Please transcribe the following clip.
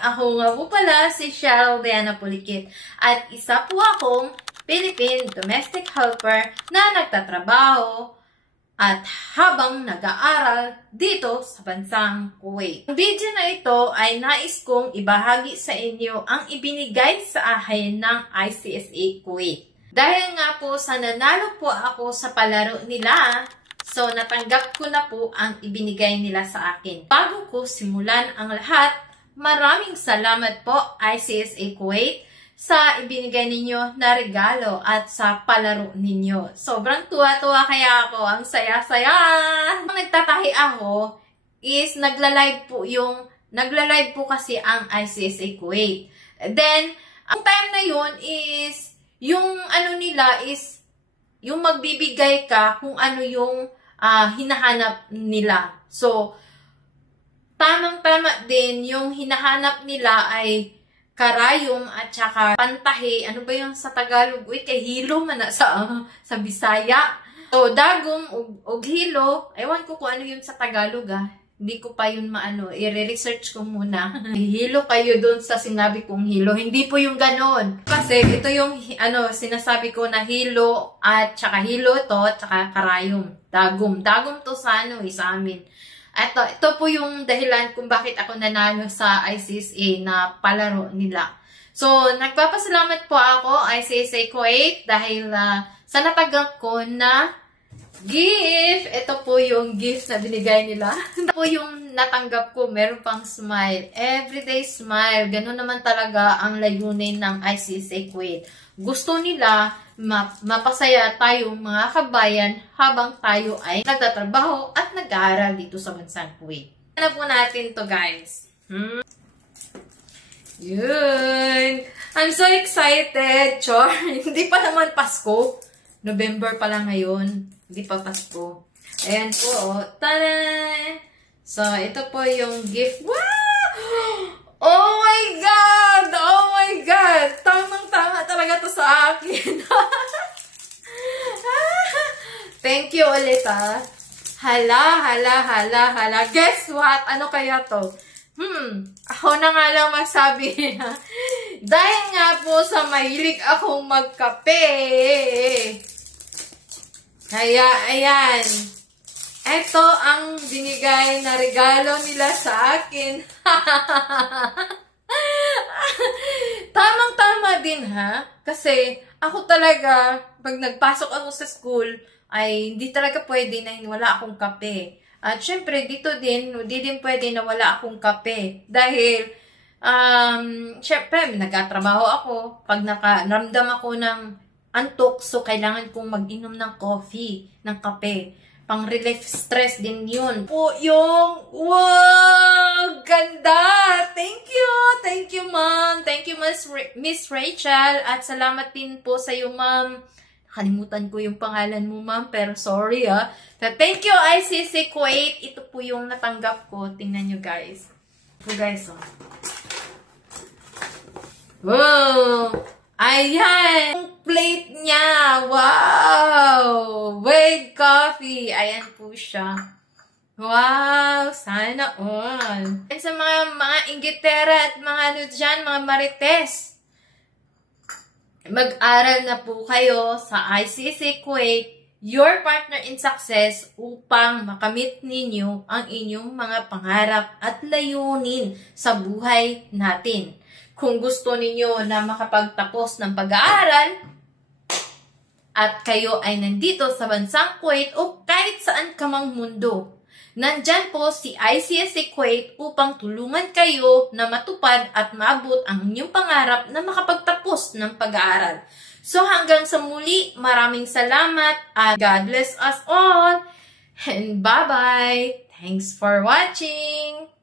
Ako nga po pala si Cheryl Diana Pulikit at isa po akong Philippine domestic helper na nagtatrabaho at habang nag-aaral dito sa bansang Kuwait. Ang video na ito ay nais kong ibahagi sa inyo ang ibinigay sa akin ng ICSA Kuwait. Dahil nga po sa nanalo po ako sa palaro nila, so natanggap ko na po ang ibinigay nila sa akin. Bago ko simulan ang lahat, maraming salamat po ICSA Kuwait sa ibinigay ninyo na regalo at sa palaro ninyo. Sobrang tuwa-tuwa kaya ako. Ang saya-saya! Ang nagtatahi ako is nagla-live po kasi ang ICSA Kuwait. Then, ang time na yun is, yung ano nila is, yung magbibigay ka kung ano yung hinahanap nila. So, tamang-tama din yung hinahanap nila ay karayom at saka pantahi. Ano ba yung sa Tagalog? Uy, kay hilo man na sa Bisaya. So, dagom og hilo. Ewan ko kung ano yun sa Tagalog Hindi ko pa yun maano. I-research ko muna. Hilo kayo dun sa sinabi kong hilo. Hindi po yung ganon. Kasi ito yung sinasabi ko na hilo at saka hilo to at saka karayom. Dagom. Dagom to sa sa amin. Ito po yung dahilan kung bakit ako nanalo sa ICSA na palaro nila. So, nagpapasalamat po ako ICSA Kuwait dahil sa natanggap ko na gift. Ito po yung gift na binigay nila. Ito po yung natanggap ko. Meron pang smile. Everyday smile. Ganun naman talaga ang layunin ng ICSA Kuwait. Gusto nila mapasaya tayong mga kabayan habang tayo ay nagtatrabaho at nag-aaral dito sa bansang Kuwait. Ano po natin to guys? Yun! I'm so excited! Chor! Hindi pa naman Pasko. November pa lang ngayon. Hindi pa Pasko. Ayan po, Tada! So, ito po yung gift. Wow! Oh my God! Oh my God! Tamang-tama talaga to sa akin. Thank you ulit Hala. Guess what? Ano kaya to? Ako na nga lang magsabi. Dahil nga po sa mahilig akong magkape. Kaya, ayan. Ito ang binigay na regalo nila sa akin. Tamang-tama din Kasi ako talaga, pag nagpasok ako sa school, ay hindi talaga pwede na wala akong kape. At syempre, dito din, hindi din pwede na wala akong kape. Dahil, syempre, nagtatrabaho ako. Pag nakaramdam ako ng antok, so kailangan kong mag-inom ng coffee, ng kape. Pang-relief stress din yun. Po yung, wow, ganda! Thank you, ma'am. Thank you, Miss Rachel. At salamat din po sa iyo, ma'am. Nakalimutan ko yung pangalan mo, ma'am. Pero sorry, So, thank you, ICSA Kuwait. Ito po yung natanggap ko. Tingnan nyo, guys. Ito, guys, Wow! Ayan! Yung plate niya! Wow! With coffee! Ayan po siya. Wow! Sana all! And sa mga inggitera at mga dyan, mga marites, mag-aral na po kayo sa ICSA Kuwait, your partner in success, upang makamit ninyo ang inyong mga pangarap at layunin sa buhay natin. Kung gusto ninyo na makapagtapos ng pag-aaral at kayo ay nandito sa bansang Kuwait o kahit saan ka mang mundo, nandyan po si ICSA Kuwait upang tulungan kayo na matupad at maabot ang inyong pangarap na makapagtapos ng pag-aaral. So hanggang sa muli, maraming salamat at God bless us all and bye-bye! Thanks for watching!